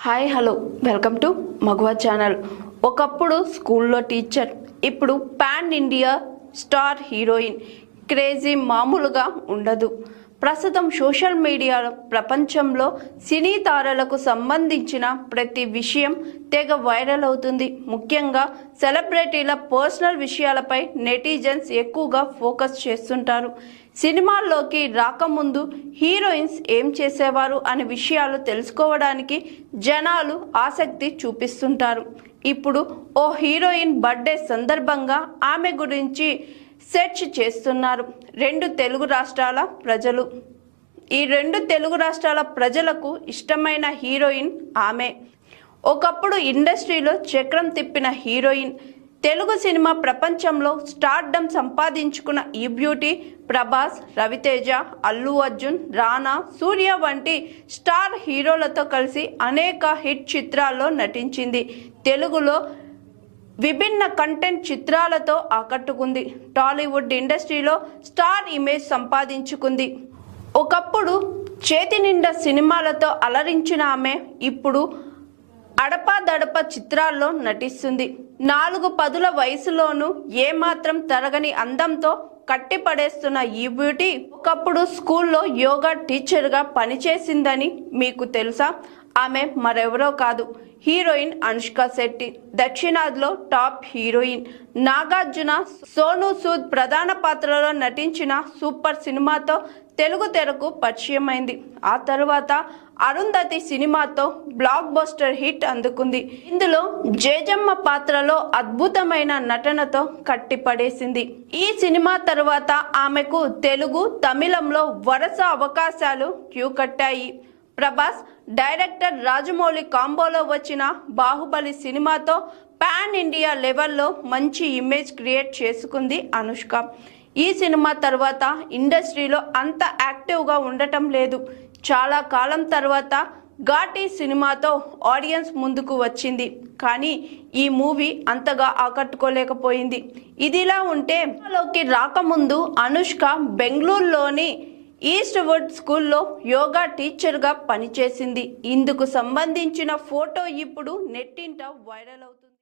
Hi hello. Welcome to Maguva channel. ఒకప్పుడు స్కూల్లో teacher ఇప్పుడు pan India star heroine. Crazy మామూలుగా ఉండదు. ప్రస్తుతం సోషల్ మీడియా ప్రపంచంలో సినీ తారలకు సంబంధించిన ప్రతి విషయం తెగ వైరల్ అవుతుంది. ముఖ్యంగా సెలబ్రిటీల పర్సనల్ విషయాలపై నెటిజన్స్ ఎక్కువగా ఫోకస్ చేస్తుంటారు. సినిమాల్లోకి రాకముందు హీరోయిన్స్ ఏం చేసేవారు అనే విషయాలు తెలుసుకోవడానికి జనాలు ఆసక్తి చూపిస్తుంటారు. ఇప్పుడు ఓ హీరోయిన్ బర్త్డే సందర్భంగా ఆమె గురించి సెర్చ్ చేస్తున్నారు. రెండు తెలుగు రాష్ట్రాల ప్రజలు. ఈ రెండు తెలుగు రాష్ట్రాల ప్రజలకు ఇష్టమైన హీరోయిన్ ఆమె. ఒకప్పుడు ఇండస్ట్రీలో చక్రం తిప్పిన హీరోయిన్. తెలుగు సినిమా ప్రపంచంలో స్టార్డమ్ సంపాదించుకున్న ఈ బ్యూటీ ప్రభాస్ రవితేజ అల్లు అర్జున్ రానా సూర్య వంటి స్టార్ హీరోలతో కలిసి అనేక హిట్ చిత్రాల్లో నటించింది. తెలుగులో విభిన్న కంటెంట్ చిత్రాలతో ఆకట్టుకుంది. టాలీవుడ్ ఇండస్ట్రీలో స్టార్ ఇమేజ్ సంపాదించుకుంది. ఒకప్పుడు చేతి నిండా సినిమాలతో అలరించిన ఆమె ఇప్పుడు అడపాదడప చిత్రాల్లో నటిస్తుంది. నాలుగు పదుల వయసులోనూ ఏమాత్రం తరగని అందంతో కట్టిపడేస్తున్న ఈ బ్యూటీ ఒకప్పుడు స్కూల్లో యోగా టీచర్గా పనిచేసిందని మీకు తెలుసా? ఆమె మరెవరో కాదు. హీరోయిన్ అనుష్క శెట్టి. దక్షిణాదిలో టాప్ హీరోయిన్. నాగార్జున సోను సూద్ ప్రధాన పాత్రలో నటించిన సూపర్ సినిమాతో తెలుగు తెరకు పరిచయమైంది. ఆ తరువాత అరుంధతి సినిమాతో బ్లాక్ బస్టర్ హిట్ అందుకుంది. ఇందులో జేజమ్మ పాత్రలో అద్భుతమైన నటనతో కట్టిపడేసింది. ఈ సినిమా తరువాత ఆమెకు తెలుగు తమిళంలో వరుస అవకాశాలు క్యూ కట్టాయి. ప్రభాస్ డైరెక్టర్ రాజమౌళి కాంబోలో వచ్చిన బాహుబలి సినిమాతో పాన్ ఇండియా లెవెల్లో మంచి ఇమేజ్ క్రియేట్ చేసుకుంది అనుష్క. ఈ సినిమా తర్వాత ఇండస్ట్రీలో అంత యాక్టివ్గా ఉండటం లేదు. చాలా కాలం తర్వాత ఘాటీ సినిమాతో ఆడియన్స్ ముందుకు వచ్చింది. కానీ ఈ మూవీ అంతగా ఆకట్టుకోలేకపోయింది. ఇదిలా ఉంటే లోకి రాకముందు అనుష్క బెంగళూరులోని ఈస్ట్ వుడ్ స్కూల్లో యోగా టీచర్గా పనిచేసింది. ఇందుకు సంబంధించిన ఫోటో ఇప్పుడు నెట్టింట వైరల్ అవుతుంది.